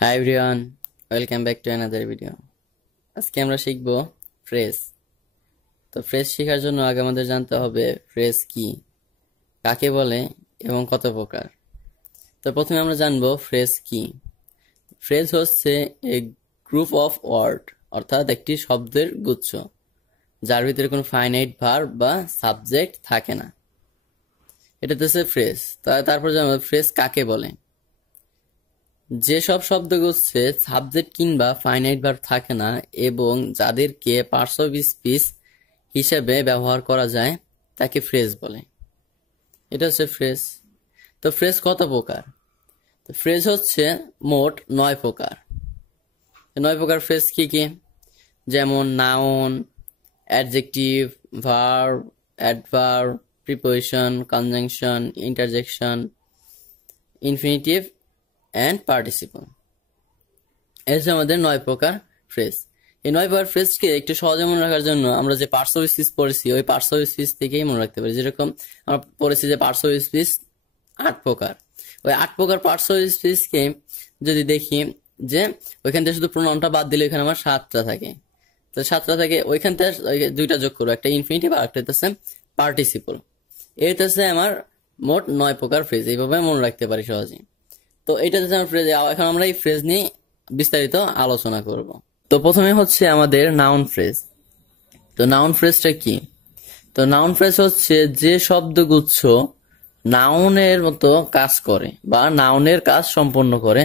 Hi everyone, welcome back to another video. আজকে আমরা শিখব ফ্রেজ। তো ফ্রেজ শেখার জন্য আগে আমাদের জানতে হবে ফ্রেজ কি, কাকে বলে এবং কত প্রকার। তো প্রথমে আমরা জানবো ফ্রেজ কি। ফ্রেজ হচ্ছে এ গ্রুপ অফ ওয়ার্ড, অর্থাৎ একটি শব্দের গুচ্ছ যার ভিতরে কোনো ফাইনাইট ভার্ব বা সাবজেক্ট থাকে না, এটা হচ্ছে ফ্রেজ। তারপর জানবো ফ্রেজ কাকে বলে। যেসব শব্দগুচ্ছে সাবজেক্ট কিংবা ফাইনাইট ভার্ব থাকে না এবং যাদেরকে পার্টস অফ স্পিচ হিসেবে ব্যবহার করা যায় তাকে ফ্রেজ বলে। এটা হচ্ছে ফ্রেজ। তো ফ্রেজ কত প্রকার? তো ফ্রেজ হচ্ছে মোট 9 প্রকার। 9 প্রকার ফ্রেজ কি কি? যেমন noun, adjective, verb, adverb, preposition, conjunction, interjection, infinitive and participle. এই হচ্ছে আমাদের 9 প্রকার ফ্রেজ। এই 9 প্রকার ফ্রেজকে একটু সহজে মনে রাখার জন্য আমরা যে পার্টস অফ স্পিচ পড়েছি ওই পার্টস অফ স্পিচ থেকেই মনে রাখতে পারি। যেরকম আমরা পড়েছি যে পার্টস অফ স্পিচ 8 প্রকার। ওই 8 প্রকার পার্টস অফ স্পিচকে যদি দেখি যে ওইখান থেকে শুধু প্রোনাউনটা বাদ দিলে ওইখানে আমার 7টা থাকে। তো 7টা থাকে, ওইখান থেকে 2টা যোগ করবো, একটা ইনফিনিটিভ আর একটা হচ্ছে পার্টিসিপল। এই হচ্ছে আমার মোট 9 প্রকার ফ্রেজ। এইভাবে মনে রাখতে পারি সহজে। তো এটা হচ্ছে আমার ফ্রেজ। এখন আমরা এই ফ্রেজ নিয়ে বিস্তারিত আলোচনা করব। তো প্রথমে হচ্ছে আমাদের নাউন ফ্রেজ। তো নাউন ফ্রেজটা কি? তো নাউন ফ্রেজ হচ্ছে যে শব্দগুচ্ছ নাউনের মতো কাজ করে বা নাউনের কাজ সম্পন্ন করে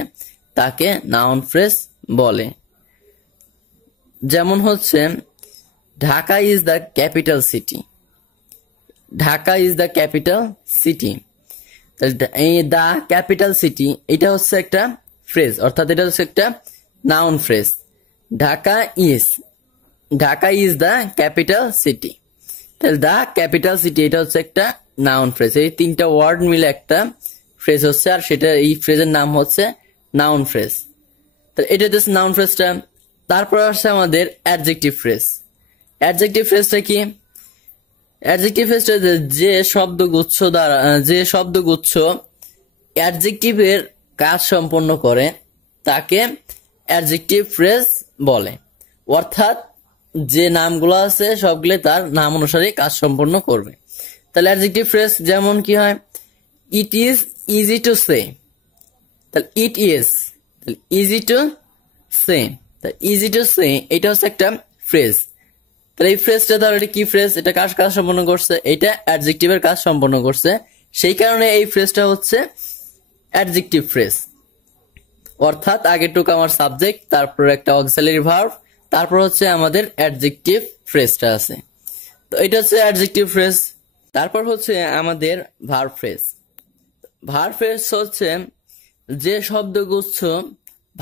তাকে নাউন ফ্রেজ বলে। যেমন হচ্ছে Dhaka is the capital city. Dhaka is the capital city. এই দ্য ক্যাপিটাল সিটি এটা হচ্ছে একটা ফ্রেজ, অর্থাৎ এটা হচ্ছে একটা noun phrase. Dhaka is the capital city. তাহলে দ্য ক্যাপিটাল সিটি এটা হচ্ছে একটা নাউন ফ্রেজ। এই 3টা ওয়ার্ড মিলে একটা ফ্রেজ হচ্ছে, আর সেটা এই ফ্রেজের নাম হচ্ছে নাউন ফ্রেজ। তাহলে এটা হচ্ছে নাউন ফ্রেজটা। তারপর আসছে আমাদের অ্যাডজেক্টিভ ফ্রেজ। অ্যাডজেক্টিভ ফ্রেজটা কি? অ্যাডজেক্টিভ ফ্রেজটা যে শব্দগুচ্ছ অ্যাডজেক্টিভের কাজ সম্পন্ন করে তাকে অ্যাডজেক্টিভ ফ্রেজ বলে। অর্থাৎ যে নামগুলো আছে সবগুলো তার নাম অনুসারে কাজ সম্পন্ন করবে। তাহলে অ্যাডজেক্টিভ ফ্রেজ যেমন কি হয়? It is easy to say. তাহলে ইট ইজ, তাহলে ইজি টু সে, তাহলে ইজি টু সে এটা হচ্ছে একটা ফ্রেজ। তাহলে এই ফ্রেজটা তাহলে কি ফ্রেজ? এটা কাজ সম্পন্ন করছে, এটা অ্যাডজেক্টিভের কাজ সম্পন্ন করছে, সেই কারণে এই ফ্রেজটা হচ্ছে অ্যাডজেক্টিভ ফ্রেজ। অর্থাৎ আগেরটুকু আমার সাবজেক্ট, তারপর একটা অক্সিলারি ভার্ব, তারপর হচ্ছে আমাদের অ্যাডজেক্টিভ ফ্রেজটা আছে। তো এটা হচ্ছে অ্যাডজেক্টিভ ফ্রেজ। তারপর হচ্ছে আমাদের ভার্ব ফ্রেজ। ভার্ব ফ্রেজ হচ্ছে যে শব্দগুচ্ছ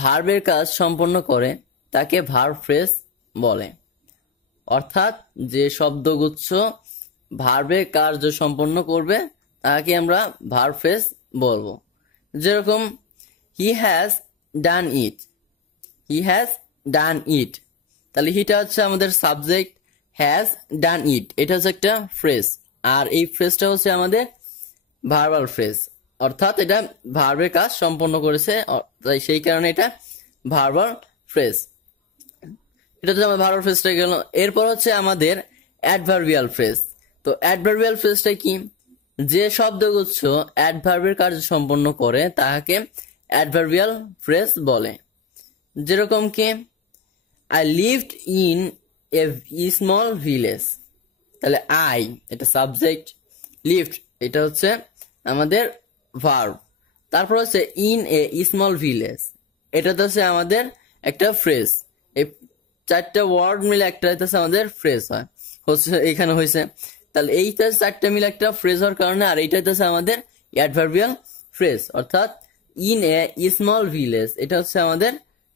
ভার্বের কাজ সম্পন্ন করে তাকে ভার্ব ফ্রেজ বলে। অর্থাৎ যে শব্দগুচ্ছ ভার্বের কার্য সম্পন্ন করবে তাকে আমরা ভার্ব ফ্রেজ বলবো। যেরকম he has done it. He has done ইট, তাহলে হিটা হচ্ছে আমাদের সাবজেক্ট, হ্যাজ ডান ইট এটা হচ্ছে একটা ফ্রেজ, আর এই ফ্রেজটা হচ্ছে আমাদের ভার্বাল ফ্রেজ। অর্থাৎ এটা ভার্বের কাজ সম্পন্ন করেছে, তাই সেই কারণে এটা ভার্বাল ফ্রেজ। এটা হচ্ছে আমার ভার্বাল ফ্রেজটা গেল। এরপর হচ্ছে আমাদের অ্যাডভার্বিয়াল ফ্রেজ। তো অ্যাডভার্বিয়াল ফ্রেজটা কি? যে শব্দগুচ্ছ অ্যাডভার্বের কাজ সম্পন্ন করে তাকে অ্যাডভার্বিয়াল ফ্রেজ বলে। যেরকম কি I lived in a small village. তাহলে আই এটা সাবজেক্ট, লিভড এটা হচ্ছে আমাদের ভার্ব, তারপর হচ্ছে ইন এ স্মল ভিলেজ এটা তো হচ্ছে আমাদের একটা ফ্রেজ। এই 4টা ওয়ার্ড মিলে একটা হচ্ছে আমাদের ফ্রেজ হয়, হচ্ছে এখানে হয়েছে। তাহলে এইটা 4টা মিলে একটা ফ্রেজ হওয়ার কারণে, আর এইটা হচ্ছে আমাদের অ্যাডভার্বিয়াল ফ্রেজ। অর্থাৎ ইন এ স্মল ভিলেজ এটা হচ্ছে আমাদের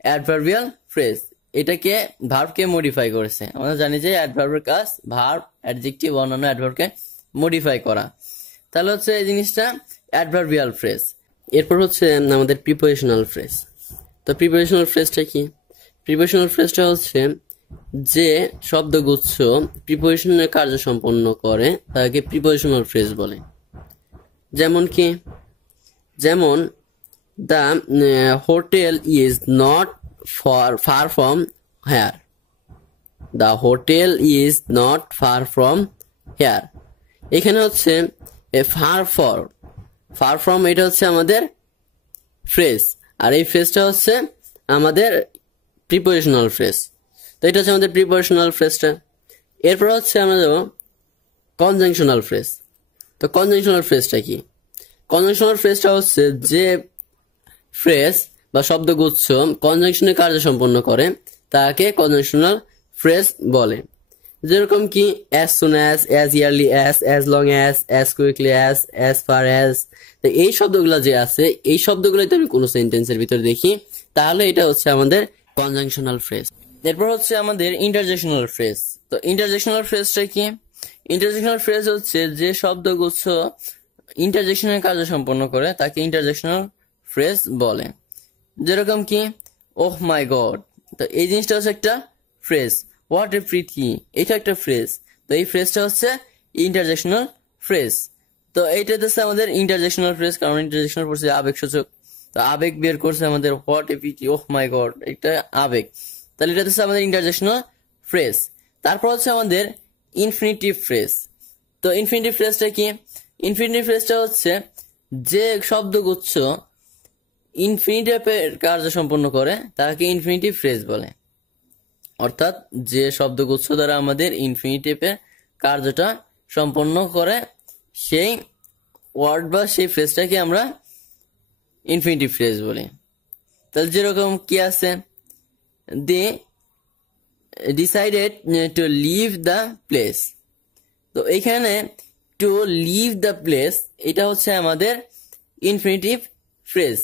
অ্যাডভার্বিয়াল ফ্রেজ। এটাকে ভার্বকে মডিফাই করেছে। আমরা জানি যে অ্যাডভার্বের কাজ ভার্ব, অ্যাডজেক্টিভ, অন্যান্য অ্যাডভার্বকে মডিফাই করা। তাহলে হচ্ছে এই জিনিসটা অ্যাডভার্বিয়াল ফ্রেজ। এরপর হচ্ছে আমাদের প্রিপোজিশনাল ফ্রেজ। তো প্রিপোজিশনাল ফ্রেজটা কি? প্রিপোজিশনাল ফ্রেজটা হচ্ছে যে শব্দগুচ্ছ প্রিপোজিশনের কার্য সম্পন্ন করে তাকে প্রিপোজিশনাল ফ্রেজ বলে। যেমন কি? যেমন The hotel is not far from here. The hotel is not far from here. এখানে হচ্ছে far from এটা হচ্ছে আমাদের ফ্রেজ, আর এই ফ্রেজটা হচ্ছে আমাদের প্রিপোজিশনাল ফ্রেজ। তো এটা হচ্ছে আমাদের প্রিপোজিশনাল ফ্রেজটা। এরপর হচ্ছে আমরা যাব কনজাংশনাল ফ্রেজ। তো কনজাংশনাল ফ্রেজটা কি? কনজাংশনাল ফ্রেজটা হচ্ছে যে ফ্রেজ বা শব্দগুচ্ছ কনজাংশনের কার্য সম্পন্ন করে তাকে কনজাংশনাল ফ্রেজ বলে। যেরকম কি as soon as yearly as long as quickly as far as। তো এই শব্দগুলো যে আছে, এই শব্দগুলো যদি আমি কোনো সেন্টেন্সের ভিতরে দেখি তাহলে এটা হচ্ছে আমাদের কনজাংশনাল ফ্রেজ। এরপর হচ্ছে আমাদের ইন্টারজেকশনাল ফ্রেজ। তো ইন্টারজেকশনাল ফ্রেজটা কি? ইন্টারজেকশনাল ফ্রেজ হচ্ছে যে শব্দগুচ্ছ ইন্টারজেকশনের কার্য সম্পন্ন করে তাকে ইন্টারজেকশনাল ফ্রেজ বলে। যেরকম কি ওহ মাই গড, তো এই জিনিসটা হচ্ছে একটা ফ্রেজ। হোয়াট এ প্রীতি, এটা একটা ফ্রেজ। তো এই ফ্রেজটা হচ্ছে ইন্টারজেকশনাল ফ্রেজ। তো এইটা হচ্ছে আমাদের ইন্টারজেকশনাল ফ্রেজ, কারণ ইন্টারজেকশনাল ফ্রেজ আবেগ সূচক। তো আবেগ বের করছে আমাদের what a Preity, oh my god, এটা আবেগ। তাহলে এটা হচ্ছে আমাদের ইন্টারজেকশনাল ফ্রেজ। তারপর হচ্ছে আমাদের ইনফিনিটিভ ফ্রেজ। তো ইনফিনিটিভ ফ্রেজটা কি? ইনফিনিটিভ ফ্রেজটা হচ্ছে যে শব্দগুচ্ছ ইনফিনিটিভের কার্য সম্পন্ন করে তাকে ইনফিনিটিভ ফ্রেজ বলে। অর্থাৎ যে শব্দগুচ্ছ দ্বারা আমাদের ইনফিনিটিভের কার্যটা সম্পন্ন করে সেই ওয়ার্ড বা সেই ফ্রেজটাকে আমরা ইনফিনিটিভ ফ্রেজ বলি। তাহলে যেরকম কি আছে, they decided to leave the place. তো এইখানে টু লিভ দ্য প্লেস এটা হচ্ছে আমাদের ইনফিনিটিভ ফ্রেজ।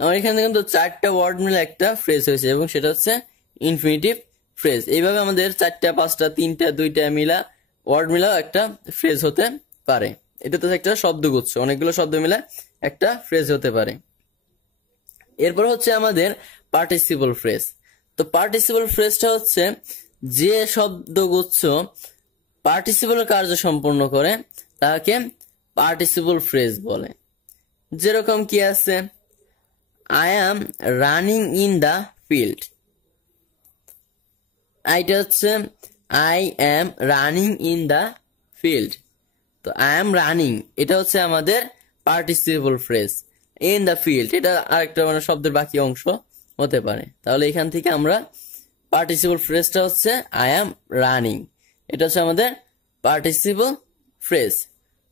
আমার এখানে কিন্তু 4টা ওয়ার্ড মিলে একটা ফ্রেজ হয়েছে এবং সেটা হচ্ছে ইনফিনিটিভ ফ্রেজ। এইভাবে আমাদের 4টা 5টা 3টা 2টা মিলা ওয়ার্ড মিলা একটা ফ্রেজ হতে পারে। এটা তো একটা শব্দগুচ্ছ, অনেকগুলো শব্দ মিলে একটা ফ্রেজ হতে পারে। এরপর হচ্ছে আমাদের পার্টিসিপল ফ্রেজ। তো পার্টিসিপল ফ্রেজটা হচ্ছে যে শব্দগুচ্ছ পার্টিসিপল কার্য সম্পন্ন করে তাকে পার্টিসিপল ফ্রেজ বলে। যেরকম কি আছে, I am running in the field. এটা হচ্ছে I am running in the field. তো আই অ্যাম রানিং এটা হচ্ছে আমাদের participle phrase. In the field এটা আরেকটা মানে শব্দের বাকি অংশ হতে পারে। তাহলে এখান থেকে আমরা পার্টিসিপল ফ্রেজটা হচ্ছে আই অ্যাম রানিং, এটা হচ্ছে আমাদের পার্টিসিপল ফ্রেজ।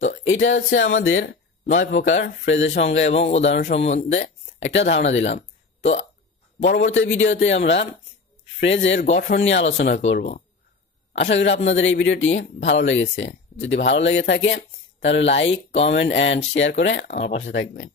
তো এটা হচ্ছে আমাদের 9 প্রকার ফ্রেজের সংজ্ঞা এবং উদাহরণ সম্বন্ধে একটা ধারণা দিলাম। তো পরবর্তী ভিডিওতে আমরা ফ্রেজের গঠন নিয়ে আলোচনা করব। আশা করি আপনাদের এই ভিডিওটি ভালো লেগেছে। যদি ভালো লেগে থাকে তাহলে লাইক, কমেন্ট এন্ড শেয়ার করে আমার পাশে থাকবেন।